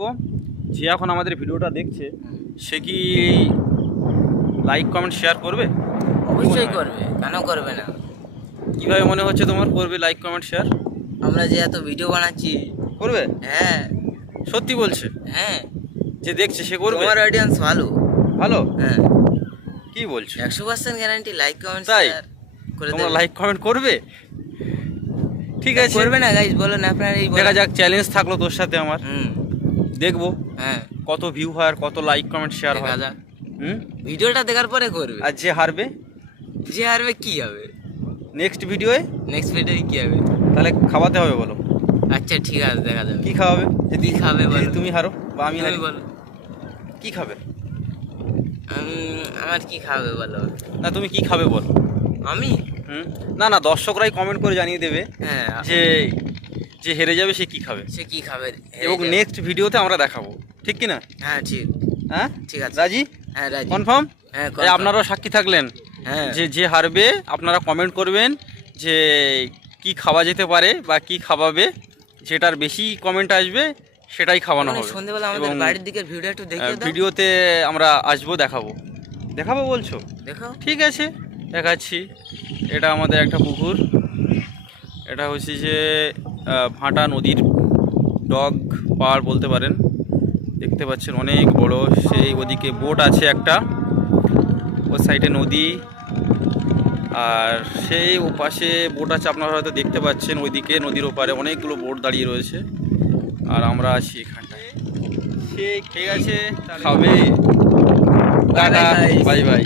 দেখবো যে এখন আমাদের ভিডিওটা দেখছে সে কি লাইক কমেন্ট শেয়ার করবে? অবশ্যই করবে, কেন করবে না? কিভাবে মনে হচ্ছে তোমার করবে লাইক কমেন্ট শেয়ার? আমরা যে এত ভিডিও বানাচ্ছি। করবে? হ্যাঁ সত্যি বলছে? হ্যাঁ, যে দেখছে সে করবে? তোমার অডিয়েন্স ভালো। ভালো? হ্যাঁ, কি বলছো? 100% গ্যারান্টি লাইক কমেন্ট তাই? শেয়ার করে তোমরা দেবে। লাইক কমেন্ট করবে? ঠিক আছে, করবে না গাইস? বলো না আপনার এই দেখা যাক, চ্যালেঞ্জ থাকলো তোর সাথে আমার। হুম, দেখবো হ্যাঁ, কত ভিউ হয় আর কত লাইক কমেন্ট শেয়ার দেখা হয়। যাক। হুম। ভিডিওটা দেখার পরে করবে। আর যে হারবে যে হারবে কি হবে? নেক্সট ভিডিওয়ে নেক্সট ভিডিও কি হবে? তাহলে খাওয়াতে হবে, বলো আচ্ছা ঠিক আছে, দেখা যাবে। কি খাওয়াবে। কি খাবে যদি বলো? তুমি হারো বা আমি তুমি হারি, বলো। কি খাবে? আমার কি খাবে বলো? না তুমি কি খাবে বলো। আমি? হুম। না না, দর্শকরাই কমেন্ট করে জানিয়ে দেবে হ্যাঁ, যে যে হেরে যাবে সে কি খাবে, সে কি খাবে? এবং নেক্সট ভিডিওতে আমরা দেখাবো, ঠিক কি না? হ্যাঁ ঠিক, হ্যাঁ ঠিক আছে। রাজি? হ্যাঁ রাজি। কনফার্ম? হ্যাঁ আপনারাও সাক্ষী থাকলেন হ্যাঁ যে যে হারবে আপনারা কমেন্ট করবেন যে কি খাওয়া যেতে পারে বা কি খাওয়াবে, যেটার বেশি কমেন্ট আসবে সেটাই খাওয়ানো হবে। সন্ধ্যেবেলা আমাদের এবং বাড়ির দিকের ভিডিও একটু দেখিয়ে দাও। ভিডিওতে আমরা আসবো, দেখাবো। দেখাবো বলছো? দেখাও। ঠিক আছে, দেখাচ্ছি। এটা আমাদের একটা পুকুর, এটা হচ্ছে যে ভাটা নদীর ডগ পাড় বলতে পারেন। দেখতে পাচ্ছেন অনেক বড়, সেই ওদিকে বোট আছে একটা, ওই সাইডে নদী, আর সেই ওপাশে বোট আছে, আপনারা হয়তো দেখতে পাচ্ছেন। ওইদিকে নদীর ওপারে অনেকগুলো বোট দাঁড়িয়ে রয়েছে, আর আমরা আছি এখানটায়। সে ঠিক আছে, খাবে। Tata, bye bye.